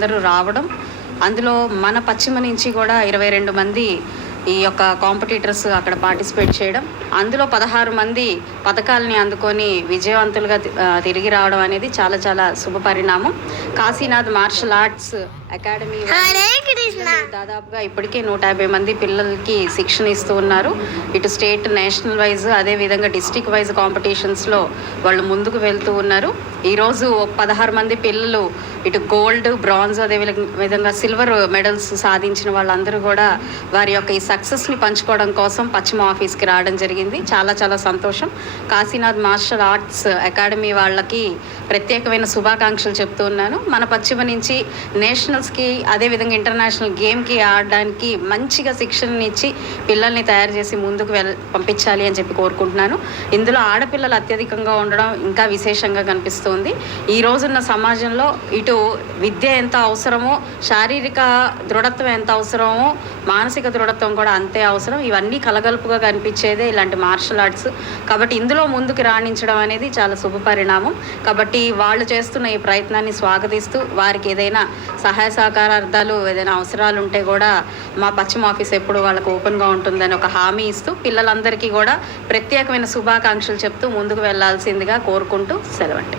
పిల్లలందరూ రావడం, అందులో మన పశ్చిమ నుంచి కూడా 22 మంది ఈ యొక్క కాంపిటీటర్స్ అక్కడ పార్టిసిపేట్ చేయడం, అందులో 16 మంది పథకాలని అందుకొని విజయవంతులుగా తిరిగి రావడం అనేది చాలా చాలా శుభ పరిణామం. కాశీనాథ్ మార్షల్ ఆర్ట్స్ అకాడమీ దాదాపుగా ఇప్పటికే 150 మంది పిల్లలకి శిక్షణ ఇస్తూ ఉన్నారు. ఇటు స్టేట్, నేషనల్ వైజ్, అదేవిధంగా డిస్టిక్ వైజ్ కాంపిటీషన్స్లో వాళ్ళు ముందుకు వెళ్తూ ఉన్నారు. ఈరోజు 16 మంది పిల్లలు ఇటు గోల్డ్, బ్రాంజ్, అదే విధంగా సిల్వర్ మెడల్స్ సాధించిన వాళ్ళందరూ కూడా వారి యొక్క ఈ సక్సెస్ని పంచుకోవడం కోసం పశ్చిమ ఆఫీస్కి రావడం జరిగింది. చాలా చాలా సంతోషం. కాశీనాథ్ మార్షల్ ఆర్ట్స్ అకాడమీ వాళ్ళకి ప్రత్యేకమైన శుభాకాంక్షలు చెప్తూ ఉన్నాను. మన పశ్చిమ నుంచి నేషనల్స్కి, అదేవిధంగా ఇంటర్నేషనల్ గేమ్కి ఆడడానికి మంచిగా శిక్షణని ఇచ్చి పిల్లల్ని తయారు చేసి ముందుకు పంపించాలి అని చెప్పి కోరుకుంటున్నాను. ఇందులో ఆడపిల్లలు అత్యధికంగా ఉండడం ఇంకా విశేషంగా కనిపిస్తుంది. ఈ రోజున్న సమాజంలో ఇటు విద్య ఎంత అవసరమో, శారీరక దృఢత్వం ఎంత అవసరమో, మానసిక దృఢత్వం కూడా అంతే అవసరం. ఇవన్నీ కలగలుపుగా కనిపించేదే ఇలాంటి మార్షల్ ఆర్ట్స్. కాబట్టి ఇందులో ముందుకు రాణించడం అనేది చాలా శుభ పరిణామం. కాబట్టి వాళ్ళు చేస్తున్న ఈ ప్రయత్నాన్ని స్వాగతిస్తూ, వారికి ఏదైనా సహాయ సహకారార్థాలు, ఏదైనా అవసరాలు ఉంటే కూడా మా పశ్చిమ ఆఫీస్ ఎప్పుడు వాళ్ళకు ఓపెన్గా ఉంటుందని ఒక హామీ ఇస్తూ, పిల్లలందరికీ కూడా ప్రత్యేకమైన శుభాకాంక్షలు చెప్తూ ముందుకు వెళ్లాల్సిందిగా కోరుకుంటూ సెలవండి.